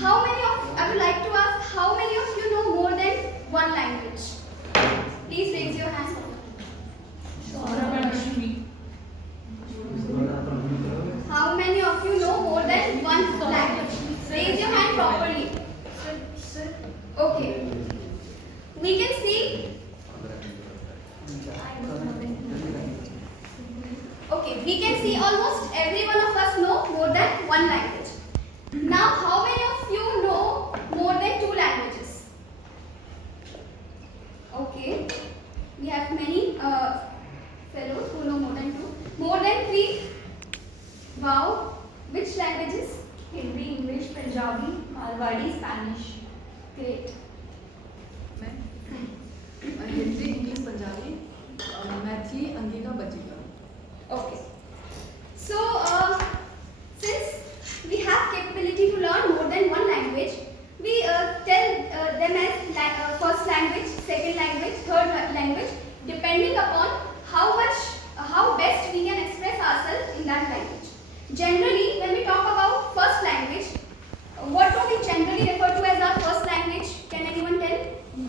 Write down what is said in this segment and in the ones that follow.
How many of I would like to ask, how many of you know more than one language? Please raise your hands. How many of you know more than one language? Raise your hand properly. Okay. We can see. Okay, we can see almost every one of us know more than one language. Now, how many of you know more than two languages? Okay, we have many fellows who know more than two. More than three? Wow. Which languages? Hindi, English, Punjabi, Marwari, Spanish. Great. Hindi, English, Punjabi, Maithili, Angika, Bajjika. Okay. So, since we have capability to learn more than one language, we tell them as first language, second language, third language, depending upon how best we can express ourselves in that language. Generally, when we talk about first language, what do we generally refer to as our first language? Can anyone tell?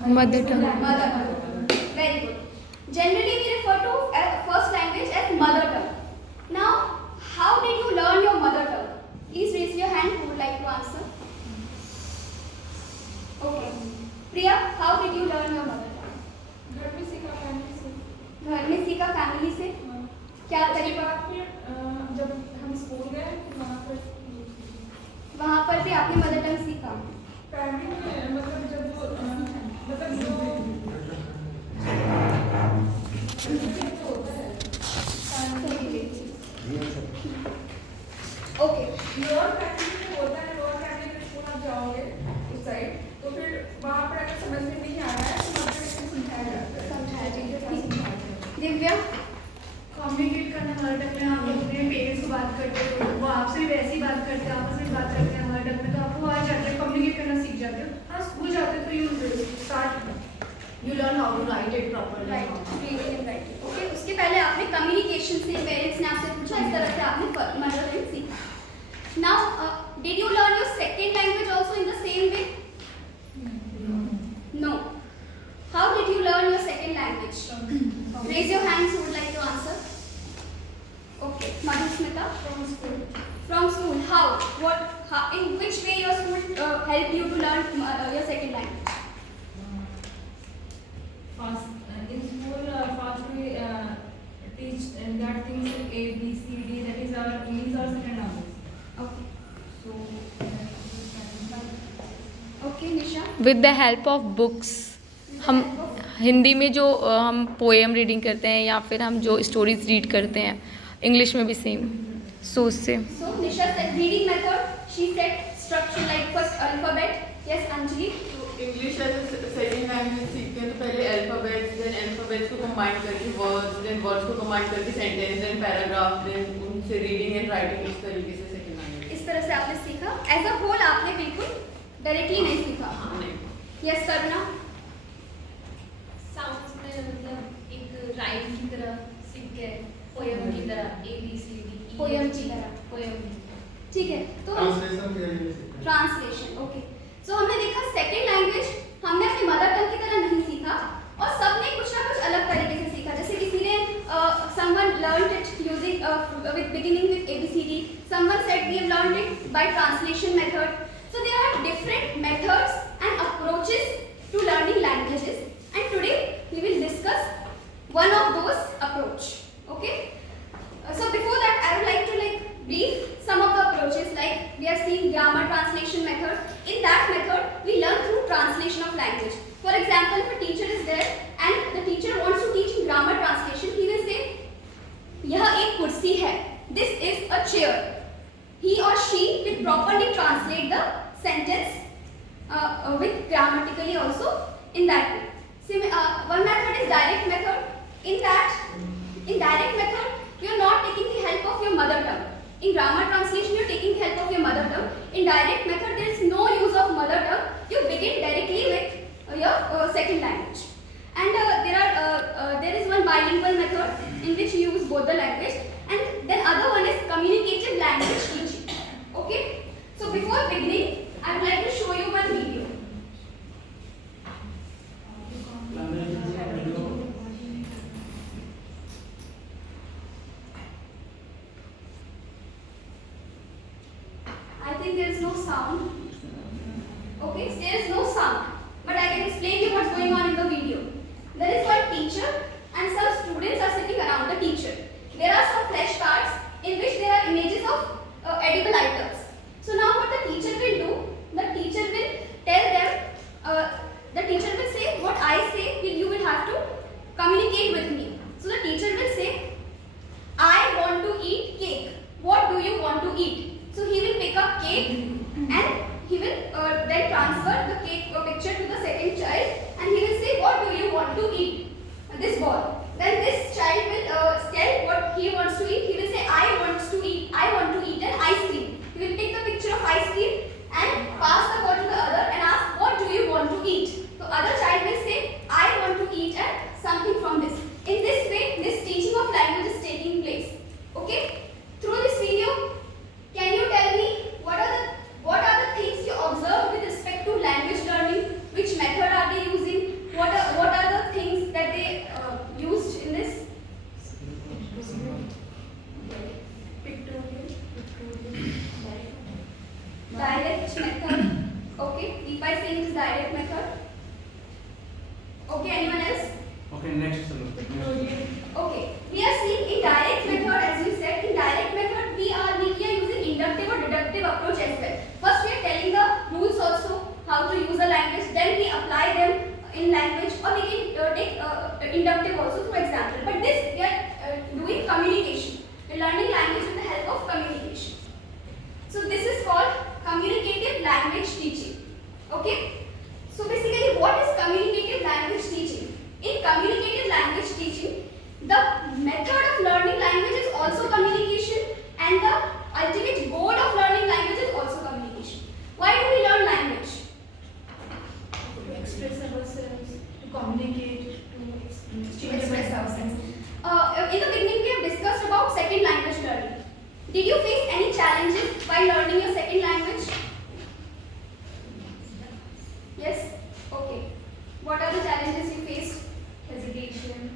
Mother tongue. Mother tongue. Very good. Generally, we refer to first language as mother tongue. Now, how did you learn your mother tongue? Please raise your hand who would like to answer. Okay. Priya, how did you learn your mother tongue? घर में सीखा, family से। घर में सीखा, family से? क्या तरीका? जब हम स्कूल गए वहाँ पर भी आपने मदर टंग सीखा? प्राइमरी में मतलब जब जो ओके। लोअर प्राइमरी में होता है, लोअर प्राइमरी में स्कूल आप जाओगे उस साइड, तो फिर वहाँ पर अगर समझ में नहीं आ रहा है तो वहाँ पर समझाया जाता है। समझाया। दिव्या? कम्युनिकेट करना मदर टंग में, आप अपने पेरेंट्स को बात करते हो, वो आपसे भी वैसी बात करते हैं, आपस में बात करते हैं मदर टंग में, तो आपको आ जाता है, कम्युनिकेट करना सीख जाते हो। हाँ, स्कूल जाते हो तो you learn how to write it properly. Right. Okay, उसके पहले आपने कम्युनिकेशन से, पेरेंट्स ने आपसे पूछा, इस तरह से आपने मदर टंग सीखा। Now, did you learn your second language also in the same way? No. How did you learn your second language? Raise your hands who would like to answer. Okay, Madhusmita? From school. From school. How? In which way your school helped you to learn your second language? In school, first we teach that things like A, B, C, D. That is our English or second language. Okay. So. Okay, Nisha? With the help of books हम हिंदी में जो हम poem reading करते हैं या फिर हम जो स्टोरीज रीड करते हैं, इंग्लिश में भी सेम। सो उससे So Nisha said reading method. She said structure like first alphabet. Yes, Anjali? English as second language सीखते हैं तो पहले अल्फाबेट्स, देन अल्फाबेट्स को कंबाइन करके वर्ड्स, देन वर्ड्स को कंबाइन करके सेंटेंस, देन पैराग्राफ, देन उनसे रीडिंग एंड राइटिंग, इस तरीके से सेकेंड लैंग्वेज। इस तरह से आपने सीखा। एज अ होल आपने बिल्कुल डायरेक्टली नहीं सीखा। यस, करुणा? साउंड्स में मतलब एक राइम की तरह सीख गए, पोएम की तरह A B C D E poem की तरह। पोएम। ठीक है, तो ट्रांसलेशन। ओके, सो हमने देखा सेकेंड लैंग्वेज हमने अपनी मदर टंग की तरह नहीं सीखा और सबने कुछ ना कुछ अलग तरीके से सीखा। जैसे किसी ने someone learned it using with beginning with ABCD, someone said we have learned it by translation method. So there are different methods and approaches to learning languages, and today we will discuss one of those approach. Okay, so before that I would like to brief some of the approaches. Like we have seen grammar translation method. In that method we learn through translation of language. For example, if a teacher is there and the teacher wants to teach grammar translation, he will say यह एक कुर्सी है, this is a chair. He or she will properly translate the sentence with grammatically also in that way. One method is direct method. In direct method, you are not taking the help of your mother tongue. In grammar translation, you are taking the help of your mother tongue. In direct method, there is no use of mother tongue. You begin directly with your second language. And there is one bilingual method in which you use both the language, and then other one is communicative language teaching. Okay. So before beginning, I would like to show you one video. I think there is no sound. Okay, there is no sound, but I can explain you what's going on in the video. There is one teacher and some students are sitting around the teacher. There are some flashcards in which there are images of edible items. So now what the teacher will do, the teacher will tell them, the teacher will say what I say, you will have to communicate with me. So the teacher will say, I want to eat cake. What do you want to eat? So he will pick up cake and he will then transfer the cake picture to the second child and he will say, what do you want to eat? This ball. Then this child will tell what he wants to eat. He will say, I want to eat an ice cream. He will take the picture of ice cream and pass the ball to the other and ask, what do you want to eat? So other child will say, I want to eat something from this. In this way, this teaching of language is taking place. Okay? Through this video, can you tell me what are the things you observe with respect to language learning? Which method are they using? What are the things that they used in this? Direct method. Okay, Deepa is saying it's direct method. Okay, anyone else? Okay, next. Okay, we are seeing indirect method, as you said. In direct method, we are using inductive or deductive approach as well. First, we are telling the rules also, how to use a language. Then we apply them in language, or we can take inductive also, for example. But this, we are doing communication. We are learning language with the help of communication. So this is called communicative language teaching. Okay. So basically, what is communicative language teaching? In communicative language teaching, the method of learning language is also communication and the ultimate goal of learning language is also communication. Why do we learn language? To express ourselves, to communicate, to exchange ourselves. In the beginning, we have discussed about second language learning. Did you face any challenges while learning your second language? Yes? Okay. What are the challenges you faced? Hesitation.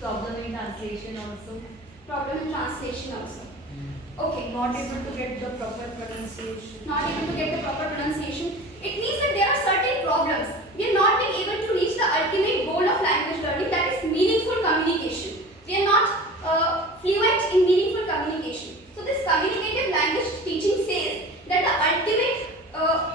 Problem in translation also. Problem in translation also. Okay. Not able to get the proper pronunciation. Not able to get the proper pronunciation. It means that there are certain problems. We are not being able to reach the ultimate goal of language learning, that is meaningful communication. We are not fluent in meaningful communication. So this communicative language teaching says that the ultimate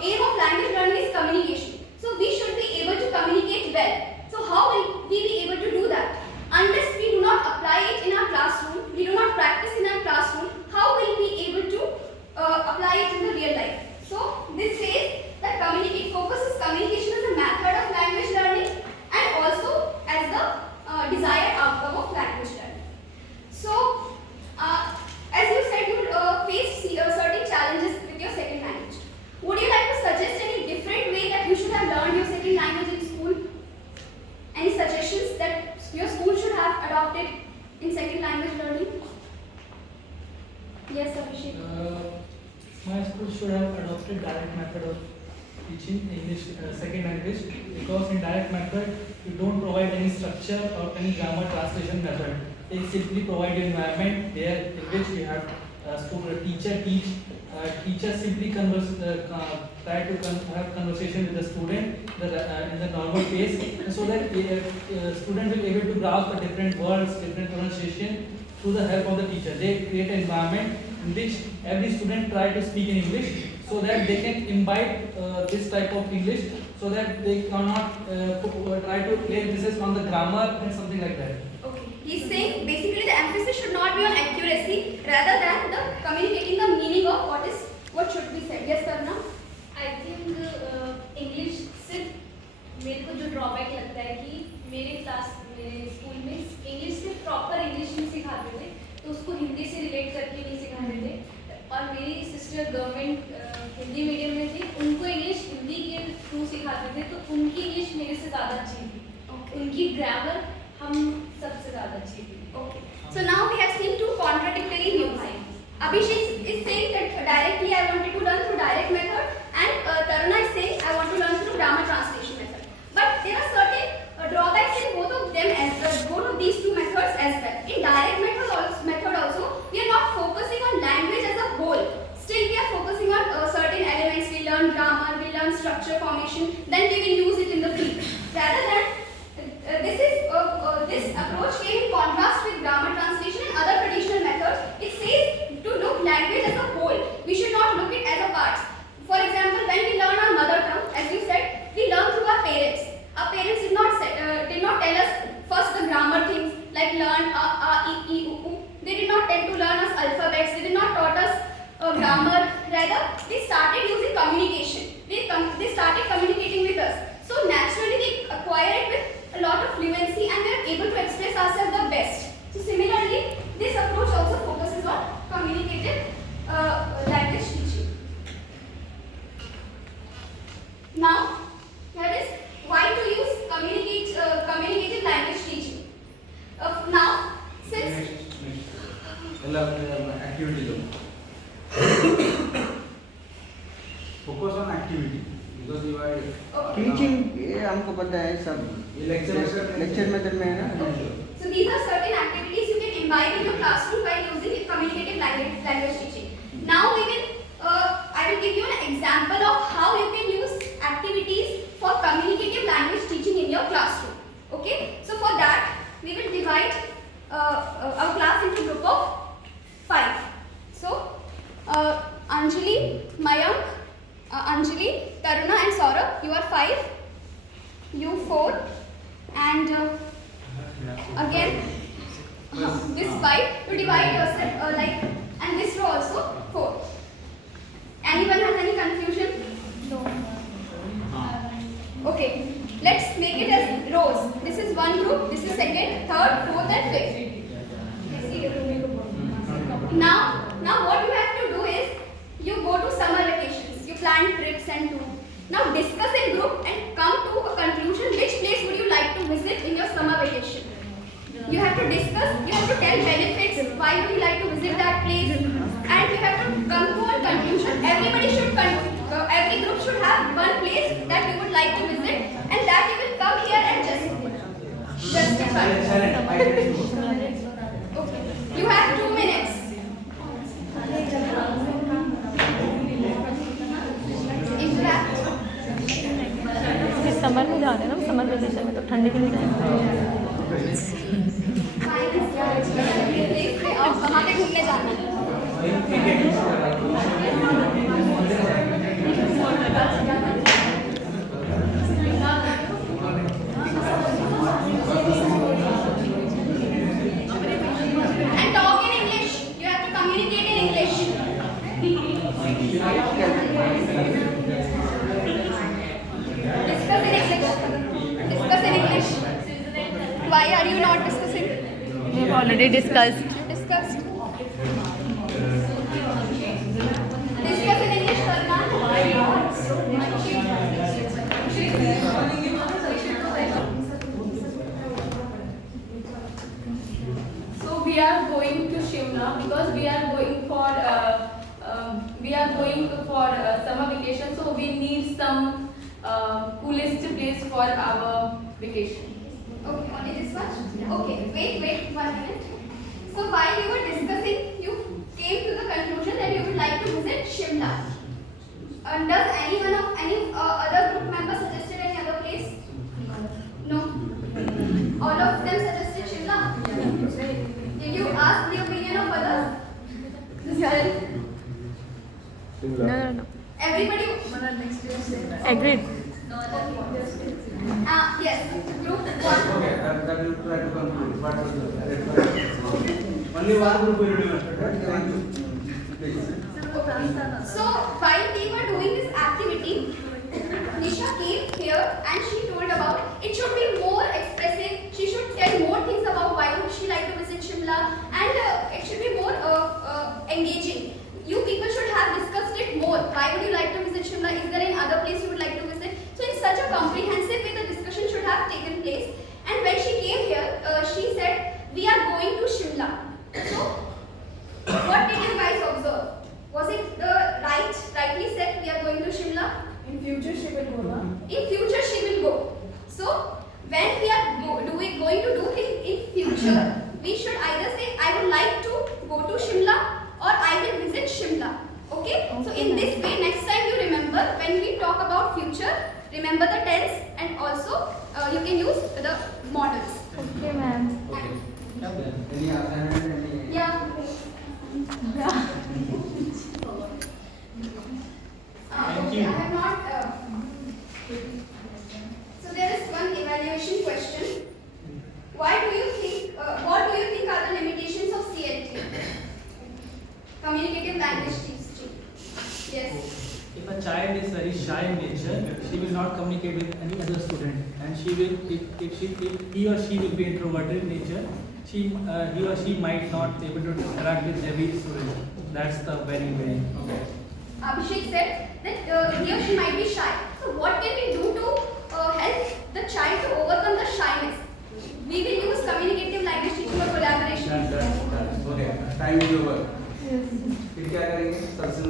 aim of language learning is communication. So we should be able to communicate well. So how will we be able to do that? Unless we do not apply it in our classroom, we do not practice in our classroom, how will we be able to apply it in the real life? So this says that focuses communication as a method of language learning and also as the desired outcome of language learning. So as you said, you faced certain challenges with your second language. Would you like to suggest any different way that you should have learned your second language in school? Any suggestions that your school should have adopted in second language learning? Yes, Abhishek. My school should have adopted direct method of teaching English second language, because in direct method you don't provide any structure or any grammar translation method. They simply provide an environment there in which you have teacher teach. Teacher simply try to have conversation with the student in the normal pace, so that student will be able to grasp the different words, different pronunciation through the help of the teacher. They create an environment in which every student try to speak in English, so that they can imbibe this type of English, so that they cannot try to play emphasis on the grammar and something like that. Okay. He's saying basically the emphasis should not be on accuracy rather than the communicating the meaning of what should be said. Yes, Karna? I think English सिर्फ मेरे को जो drawback लगता है कि मेरे school में English सिर्फ प्रॉपर इंग्लिश नहीं सिखाते थे, तो उसको हिंदी से रिलेट करके नहीं सिखाते थे. और मेरी सिस्टर गवर्नमेंट हिंदी मीडियम में थी, उनको इंग्लिश हिंदी के थ्रू सिखाते थे, तो उनकी इंग्लिश मेरे से ज़्यादा अच्छी थी. उनकी ग्रामर हम सबसे ज़्यादा अच्छी थी. Okay. So now we have seen two contradictory views. Abhishek's directly I wanted to learn through direct method, and Taruna is saying I want to learn through grammar translation method. But there are certain drawbacks in both of them both of these two methods as well. In direct method also, we are not focusing on language as a whole. Still, we are focusing on certain elements. We learn grammar, we learn structure formation, then we will use it in the field. Rather than this approach came in contrast with grammar translation and other traditional methods. It says to look language as a whole. We should not look it as a part. For example, when we learn our mother tongue, as you said, we learn through our parents. Our parents did not tell us first the grammar things like learn a, e, u. They did not tend to learn us alphabets. They did not taught us grammar. Rather, they started using communication. They started communicating with us. So naturally, we acquire it with a lot of fluency, and we are able to express ourselves the best. So similarly, this approach also focuses on communicative language teaching. Now, here is why to use communicative language teaching. Now, since activity focus on activity because you are teaching ये हमको पता है सब lecture method में है ना. So these are certain activities you can imbibe in your classroom by using communicative language teaching. Now I will give you an example of how you can use activities for communicative language teaching in your classroom. Okay? So for that, we will divide our class into group of 5. So Anjali, Mayank, Anjali, Taruna and Saurabh, you are 5, you 4, and again this 5, you divide yourself and this row also 4. Anyone has any confusion? No. Okay, let's make it as rows. This is one group, this is second, third, fourth and fifth. Now what you have to do is, you go to summer vacations, you plan trips and tours. Now discuss in group and come to a conclusion which place would you like to visit in your summer vacation. You have to discuss, you have to tell benefits, why would you like to visit that place, and you have to come to a conclusion. Every group should have one place that you would like to visit, and that you will come here and justify. Okay. You have 2 minutes. Summer में जा रहे हैं ना, summer vacation में तो ठंडी के लिए और कहाँ पे घूमने जाना है? And talk in English. You have to communicate in English. Discuss in English. Why are you not discussing? We have already discussed. Discussed. Discuss in English, So we are going to Shimla because we are going for summer vacation. So we need some coolest place for our vacation. Okay, only this much? Okay, wait 1 minute. So while you were discussing, you came to the conclusion that you would like to visit Shimla. Does any other group member suggested any other place? No. All of them suggested Shimla? Did you ask the opinion of others? No. Everybody? Agreed. Yes. Group 1. Okay, that will try to conclude. What was the only one group will do it. So while we were doing this activity, Nisha came here and she told about it should be more expressive. She should tell more things about why would she like to visit Shimla, and it should be more engaging. You people should have discussed it more. Why would you like to visit Shimla? Is there any other place you would like to visit? So in such a comprehensive way, the discussion should have taken place. And when she came here, she said, we are going to Shimla. So what did you guys observe? Was it the communicative language teaching. Yes. If a child is very shy in nature, she will not communicate with any other student, and she will, if he or she will be introverted in nature, he or she might not be able to interact with every student. That's the very okay. Abhishek said that he or she might be shy. So what can we do to help the child to overcome the shyness? We will use communicative language teaching or collaboration. Okay, time is over. फिर क्या करेंगे? सबसे